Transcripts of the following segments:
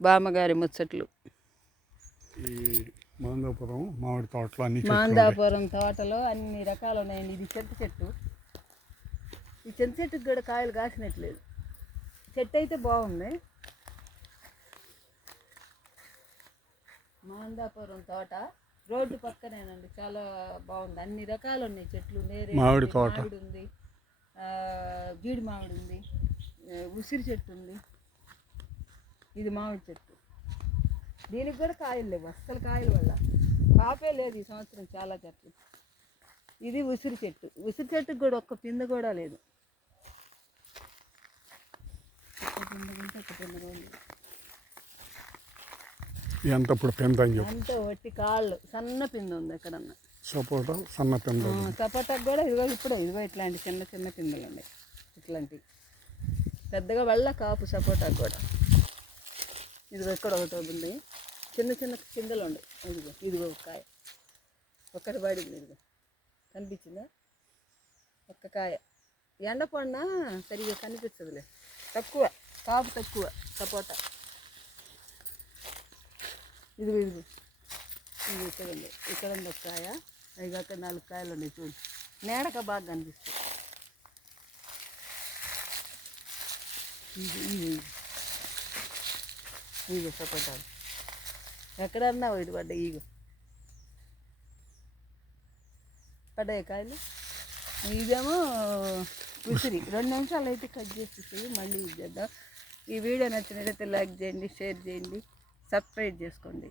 బామ్మగారి ముచ్చట్లు. ఈ మందాపురం మామిడి తోటలో అన్ని. మాందాపురం తోటలో అన్ని రకాలు ఉన్నాయండి. ఇది చింత చెట్టు. ఈ చింత చెట్టుకి కూడా కాయలు కాసినట్లేదు. చెట్టు అయితే బాగుంది. మాందాపురం తోట రోడ్డు పక్కనేనండి. చాలా బాగుంది. అన్ని రకాలు ఉన్నాయి చెట్లు. నేరే మామిడి తోట. మామిడి ఉంది ఆ, జీడి మామిడి ఉంది ఉసిరి చెట్టు ఉంది. ఇది మామిడి చెట్టు. దీనికి కూడా కాయలు లేవు అస్సలు కాయలు వల్ల. కాపే లేదు ఈ సంవత్సరం చాలా చెట్లు. ఇది ఉసిరి చెట్టు. ఉసిరి చెట్టుకి కూడా ఒక్క పిందె కూడా లేదు. పిందె పిందె. ఎంత ఇప్పుడు చెప్పు. అంతా వట్టి కాళ్ళు. సన్న పిందె ఉంది ఎక్కడన్నా. సపోటా సన్న పెంద సపోటాకు కూడా ఇదిగో ఇప్పుడు ఇదిగో ఇట్లాంటి చిన్న చిన్న పిందెలు ఉన్నాయి. ఇట్లాంటివి పెద్దగా వెళ్ళ కాపు సపోటాకు కూడా. ఇదిగో ఇక్కడ ఒకటి ఉంది. చిన్న చిన్న కిందలు ఉన్నాయి ఇదిగో ఇదిగో ఒక కాయ. ఒక్కటి పడింది ఇదిగో. కనిపించిందా? ఒక్క కాయ. ఎండ పడినా సరిగా కనిపించదులే. తక్కువ కాపు తక్కువ సపోటా. ఇదిగో ఇదిగో. ఇది ఇక్కడ ఉంది. ఇక్కడ ఉంది ఒక కాయ. అవి అక్కడ నాలుగు కాయలు ఉన్నాయి చూడు. నేడక బాగా కనిపిస్తుంది. ఇది ఇది ఇగో సపోటాలు. ఎక్కడన్నా ఒకటి పడ్డాయి ఈగో పడ్డాయి కాయలు? ఇదేమో ఉసిరి. రెండు నిమిషాలు అయితే కట్ చేసేసి మళ్ళీ ఇది చేద్దాం. ఈ వీడియో నచ్చినట్లయితే లైక్ చేయండి షేర్ చేయండి సబ్స్క్రైబ్ చేసుకోండి.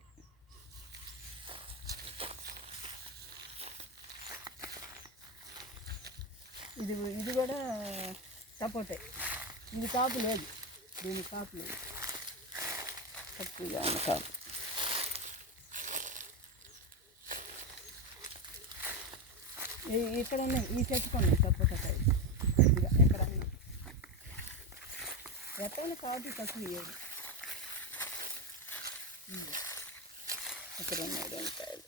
ఇది ఇది కూడా సపోటే. ఇది కాపు లేదు. దీని కాపు లేదు. తక్కువగా ఉన్న కాపు ఈ- ఇక్కడ ఉన్నాయి ఈ చెట్టుకు ఉన్నాయి సపోటా కాయలు కొద్దిగా ఎక్కడన్నా ఎక్కడ కాపు తక్కువ ఇవ్వదు ఇక్కడ ఉన్నాయి రెండు కాయలు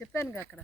చెప్పాను అక్కడ